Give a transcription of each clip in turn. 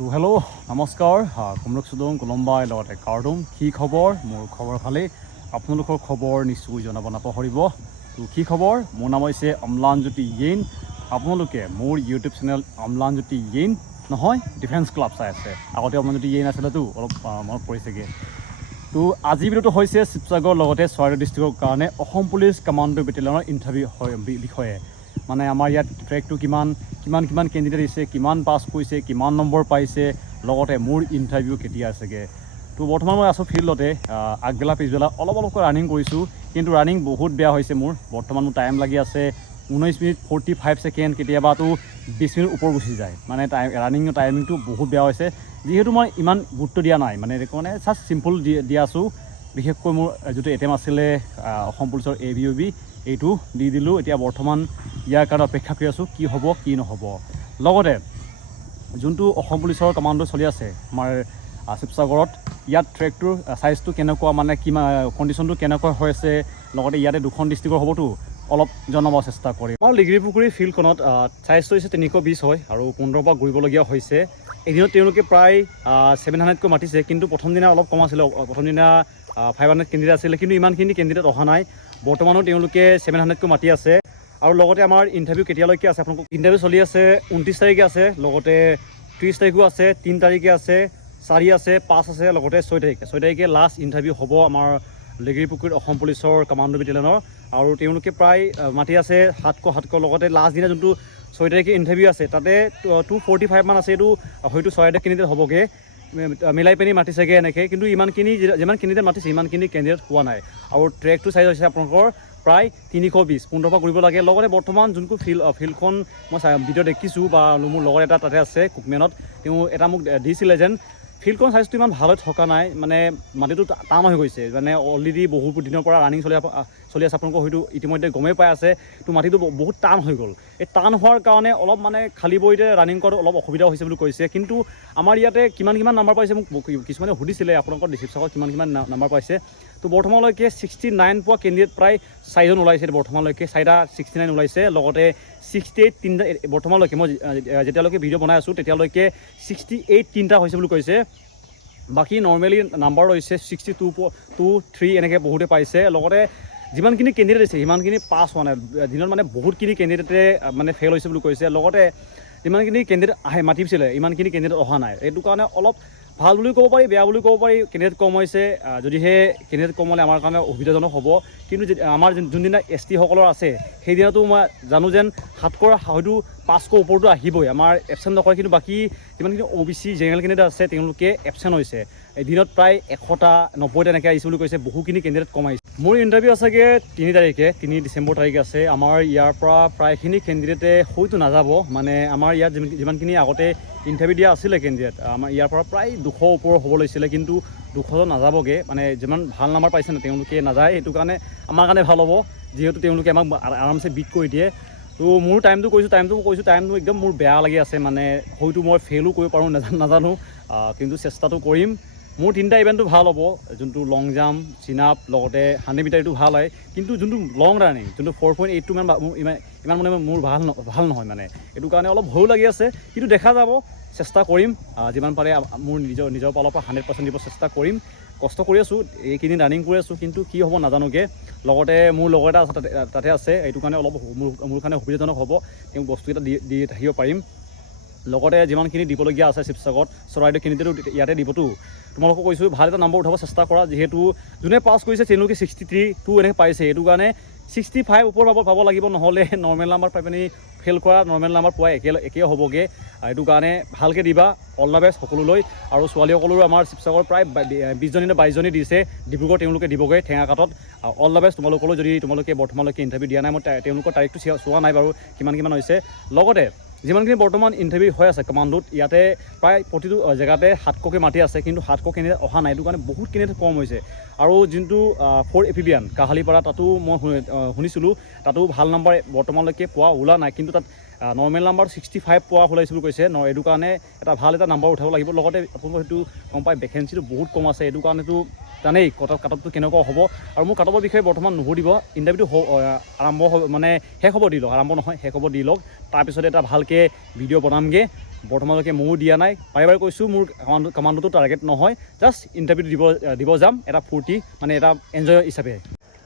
তো হেল্ল' নমস্কাৰ কুমৰক চুদং কোলম্বাই লগতে কাৰ্ডুম কি খবৰ মোৰ খবৰ ভালেই আপোনালোকৰ খবৰ নিশ্চয় জনাব নাপাহৰিব তো কি খবৰ মোৰ নাম হৈছে অম্লানজ্যোতি য়েইন আপোনালোকে মোৰ ইউটিউব চেনেল অম্লানজ্যোতি য়েইন নহয় ডিফেন্স ক্লাব চাই আছে আগতে অম্লানজ্যোতি য়েইন আছিলেতো অলপ মনত পৰিছেগৈ তো আজি ভিডিঅ'টো হৈছে শিৱসাগৰ লগতে চৰাইদেউ ডিষ্ট্ৰিক্টৰ কাৰণে অসম পুলিচ কামাণ্ডো বেটেলিয়নৰ ইণ্টাৰভিউ বিষয়ে মানে আমাৰ ইয়াত ট্ৰেকটো কিমান কেণ্ডিডেট দিছে কিমান পাছ কৰিছে কিমান নম্বৰ পাইছে লগতে মোৰ ইণ্টাৰভিউ কেতিয়া আছেগৈ তো বৰ্তমান মই আছোঁ ফিল্ডতে আগবেলা পিছবেলা অলপকৈ ৰানিং কৰিছোঁ কিন্তু ৰানিং বহুত বেয়া হৈছে মোৰ বৰ্তমান মোৰ টাইম লাগি আছে 19 মিনিট 45 ছেকেণ্ড কেতিয়াবাতো 20 মিনিট ওপৰ গুচি যায় মানে ৰানিঙৰ টাইমিংটো বহুত বেয়া হৈছে যিহেতু মই ইমান গুৰুত্ব দিয়া নাই মানে সেইকাৰণে জাষ্ট চিম্পল দি আছোঁ বিশেষকৈ মোৰ যিটো এটেম আছিলে অসম পুলিচৰ AVOB এইটো দি দিলোঁ এতিয়া বৰ্তমান ইয়াৰ কাৰণে অপেক্ষা কৰি আছোঁ কি হ'ব কি নহ'ব লগতে যোনটো অসম পুলিচৰ কামাণ্ডো চলি আছে আমাৰ শিৱসাগৰত ইয়াত ট্ৰেকটোৰ চাইজটো কেনেকুৱা মানে কিমান কণ্ডিশ্যনটো কেনেকুৱা হৈ আছে লগতে ইয়াতে দুখন ডিষ্ট্ৰিক্টৰ হ'বতো অলপ জনাব চেষ্টা কৰিম আমাৰ লিগিৰিপুখুৰী ফিল্ডখনত চাইজটো হৈছে 320 হয় আৰু 15 পৰা ঘূৰিবলগীয়া হৈছে এদিনত তেওঁলোকে প্ৰায় 700কৈ মাতিছে কিন্তু প্ৰথম দিনা অলপ কম আছিলে প্ৰথম দিনা 500 কেণ্ডিডেট আছিলে কিন্তু ইমানখিনি কেণ্ডিডেট অহা নাই বৰ্তমানো তেওঁলোকে 700কৈ মাতি আছে আৰু লগতে আমাৰ ইণ্টাৰভিউ কেতিয়ালৈকে আছে আপোনালোকক ইণ্টাৰভিউ চলি আছে 29 তাৰিখে আছে লগতে 30 তাৰিখো আছে 3 তাৰিখে আছে 4 আছে 5 আছে লগতে 6 তাৰিখে লাষ্ট ইণ্টাৰভিউ হ'ব আমাৰ লিগিৰিপুখুৰীত অসম পুলিচৰ কামাণ্ডো বেটেলিয়নৰ আৰু তেওঁলোকে প্ৰায় মাতি আছে 700 লগতে লাষ্ট দিনা যোনটো 6 তাৰিখে ইণ্টাৰভিউ আছে তাতে 245 মান আছে এইটো হয়তো 6 কেণ্ডিডেট হ'বগৈ মিলাই পিনি মাতিছেগৈ এনেকৈ কিন্তু ইমানখিনি যিমান কেণ্ডিডেট মাতিছে ইমানখিনি কেণ্ডিডেট হোৱা নাই আৰু ট্ৰেকটো চাইজ হৈছে আপোনালোকৰ প্ৰায় 320 15 পৰা ঘূৰিব লাগে লগতে বৰ্তমান যোনটো ফিল্ডখন মই ভিডিঅ' দেখিছোঁ বা মোৰ লগৰ এটা তাতে আছে কুকমেনত তেওঁ এটা মোক দিছিলে যেন ফিল্ডখন চাইজটো ইমান ভাল হৈ থকা নাই মানে মাটিটো টান হৈ গৈছে মানে অলৰেডি বহুত দিনৰ পৰা ৰানিং চলি আছে আপোনালোকৰ হয়তো ইতিমধ্যে গমেই পাই আছে তো মাটিটো বহুত টান হৈ গ'ল এই টান হোৱাৰ কাৰণে অলপ মানে খালী ভৰিতে ৰানিং কৰাটো অলপ অসুবিধা হৈছে বুলি কৈছে কিন্তু আমাৰ ইয়াতে কিমান নাম্বাৰ পাইছে মোক কিছুমানে সুধিছিলে আপোনালোকৰ শিৱসাগৰত কিমান নাম্বাৰ পাইছে তো বৰ্তমানলৈকে 69 পোৱা কেণ্ডিডেট প্ৰায় 4জন ওলাইছে বৰ্তমানলৈকে 69 ওলাইছে লগতে 68 তিনিটা বৰ্তমানলৈকে মই যেতিয়ালৈকে ভিডিঅ' বনাই আছোঁ তেতিয়ালৈকে 68 তিনিটা হৈছে বুলি কৈছে বাকী নৰ্মেলি নাম্বাৰ লৈছে 62 এনেকৈ বহুতে পাইছে লগতে যিমানখিনি কেণ্ডিডেট আছে সিমানখিনি পাছ হোৱা নাই দিনত মানে বহুতখিনি কেণ্ডিডেটে মানে ফেইল হৈছে বুলি কৈছে লগতে যিমানখিনি কেণ্ডিডেট মাতিছিলে ইমানখিনি কেণ্ডিডেট অহা নাই এইটো কাৰণে অলপ ভাল বুলি ক'ব পাৰি বেয়া বুলি ক'ব পাৰি কেণ্ডিডেট কম হৈছে যদিহে কেণ্ডিডেট কম হ'লে আমাৰ কাৰণে অসুবিধাজনক হ'ব কিন্তু আমাৰ যোনদিনা ST সকলৰ আছে সেইদিনাটো মই জানো যেন 700 হয়তো 500 ওপৰতো আহিবই আমাৰ এবচেণ্ট নকৰে কিন্তু বাকী যিমানখিনি OBC জেনেৰেল কেণ্ডিডেট আছে তেওঁলোকে এবচেণ্ট হৈছে এদিনত প্ৰায় 100টা 90টা এনেকৈ আহিছে বুলি কৈছে বহুখিনি কেণ্ডিডেট কম আহিছে মোৰ ইণ্টাৰভিউ আছেগৈ 3 ডিচেম্বৰ তাৰিখে আছে আমাৰ ইয়াৰ পৰা প্ৰায়খিনি কেণ্ডিডেটে হয়তো নাযাব মানে আমাৰ ইয়াত যিমানখিনি আগতে ইণ্টাৰভিউ দিয়া আছিলে কেণ্ডিডেট আমাৰ ইয়াৰ পৰা প্ৰায় 200 ওপৰ হ'ব লাগিছিলে কিন্তু 200জন নাযাবগৈ মানে যিমান ভাল নাম্বাৰ পাইছে না তেওঁলোকে নাযায় সেইটো কাৰণে আমাৰ কাৰণে ভাল হ'ব যিহেতু তেওঁলোকে আমাক আৰামছে বিট কৰি দিয়ে তো মোৰ টাইমটো একদম মোৰ বেয়া লাগি আছে মানে হয়তো মই ফেইলো কৰিব পাৰোঁ নাজানো কিন্তু চেষ্টাটো কৰিম মোৰ 3টা ইভেণ্টটো ভাল হ'ব যোনটো লং জাম্প চিন-আপ লগতে 100 মিটাৰটো ভাল হয় কিন্তু যোনটো লং ৰানিং যোনটো 4.82 ইমান মানে মোৰ ভাল নহয় মানে এইটো কাৰণে অলপ ভয়ো লাগি আছে কিন্তু দেখা যাব চেষ্টা কৰিম যিমান পাৰে মোৰ নিজৰ ফালৰ পৰা 100% দিব চেষ্টা কৰিম কষ্ট কৰি আছোঁ এইকেইদিন ৰানিং কৰি আছোঁ কিন্তু কি হ'ব নাজানোগৈ লগতে মোৰ লগৰ এটা তাতে আছে এইটো কাৰণে অলপ মোৰ কাৰণে সুবিধাজনক হ'ব তেওঁ বস্তুকেইটা দি থাকিব পাৰিম লগতে যিমানখিনি দিবলগীয়া আছে শিৱসাগৰত চৰাইদেউখিনিতেতো ইয়াতে দিবতো তোমালোকক কৈছোঁ ভাল এটা নম্বৰ উঠাব চেষ্টা কৰা যিহেতু যোনে পাছ কৰিছে তেওঁলোকে 63 এনেকৈ পাইছে এইটো কাৰণে 65 ওপৰ পাব লাগিব নহ'লে নৰ্মেল নাম্বাৰ পাই পিনি ফেইল কৰা নৰ্মেল নাম্বাৰ পোৱা একেই হ'বগৈ এইটো কাৰণে ভালকৈ দিবা অল দ্য বেষ্ট সকলোলৈ আৰু ছোৱালীসকলৰো আমাৰ শিৱসাগৰ প্ৰায় 20জনী নে 22জনী দিছে ডিব্ৰুগড় তেওঁলোকে দিবগৈ ঠেঙাঘাটত অল দ্য বেষ্ট তোমালোকলৈ যদি তোমালোকে বৰ্তমানলৈকে ইণ্টাৰভিউ দিয়া নাই মই তেওঁলোকৰ তাৰিখটো চোৱা নাই বাৰু কিমান হৈছে লগতে যিমানখিনি বৰ্তমান ইণ্টাৰভিউ হৈ আছে কামাণ্ডোত ইয়াতে প্ৰায় প্ৰতিটো জেগাতে 700কৈ মাতি আছে কিন্তু 700 কেণ্ডিডেট অহা নাই এইটো কাৰণে বহুত কেণ্ডিডেট কম হৈছে আৰু যোনটো 4 এফিবিয়ান কাহালিপাৰা তাতো মই শুনিছিলোঁ তাতো ভাল নাম্বাৰ বৰ্তমানলৈকে পোৱা ওলা নাই কিন্তু তাত নৰ্মেল নাম্বাৰ 65 পোৱা ওলাইছে বুলি কৈছে এইটো কাৰণে এটা ভাল এটা নাম্বাৰ উঠাব লাগিব লগতে আপোনালোকৰ সেইটো গম পাই ভেকেঞ্চিটো বহুত কম আছে এইটো কাৰণেতো জানেই কাটঅফটো কেনেকুৱা হ'ব আৰু মোৰ কাটঅফৰ বিষয়ে বৰ্তমান নুসুধিব ইণ্টাৰভিউটো আৰম্ভ মানে শেষ হ'ব দি লওক আৰম্ভ নহয় শেষ হ'ব দি লওক তাৰপিছতে এটা ভালকৈ ভিডিঅ' বনামগৈ বৰ্তমানলৈকে ময়ো দিয়া নাই। বাৰে বাৰে কৈছোঁ মোৰ কামাণ্ডোটো টাৰ্গেট নহয়, জাষ্ট ইণ্টাৰভিউটো দিব যাম এটা ফূৰ্তি মানে এটা এনজয় হিচাপে।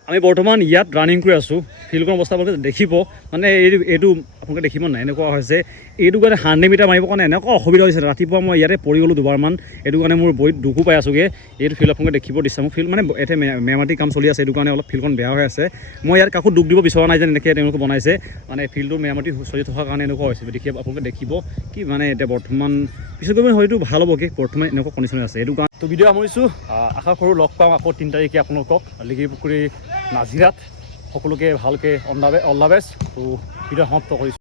আমি বৰ্তমান ইয়াত ৰানিং কৰি আছোঁ। ফিল্ডখন অৱস্থা আপোনালোকে দেখিব, মানে এইটো আপোনালোকে দেখিব নাই এনেকুৱা হৈছে। এইটো কাৰণে 100 মিটাৰ মাৰিবৰ কাৰণে এনেকুৱা অসুবিধা হৈছে। ৰাতিপুৱা মই ইয়াতে পৰি গ'লোঁ দুবাৰমান, এইটো কাৰণে মোৰ ভৰিত দুখো পাই আছোঁগৈ। এইটো ফিল্ড আপোনালোকে দেখিব দিছে। মোৰ ফিল্ড মানে এতিয়া মেৰামতি কাম চলি আছে, এইটো কাৰণে অলপ ফিল্ডখন বেয়া হৈ আছে। মই ইয়াত কাকো দুখ দিব বিচৰা নাই যে এনেকৈ তেওঁলোকে বনাইছে, মানে ফিল্ডটো মেৰামতি চলি থকাৰ কাৰণে এনেকুৱা হৈছে। দেখি আপোনালোকে দেখিব কি মানে এতিয়া বৰ্তমান পিছত গৈ হয়তো ভাল হ'ব কি, বৰ্তমান এনেকুৱা কণ্ডিশ্যন আছে। এইটো কাৰণে তো ভিডিঅ' সামৰিছোঁ। আশা কৰোঁ লগ পাম আকৌ 3 তাৰিখে আপোনালোকক লিগিৰিপুখুৰী নাজিৰাত। সকলোকে ভালকৈ অল দ্য বেষ্ট। তো ভিডিঅ' সমাপ্ত কৰিছোঁ।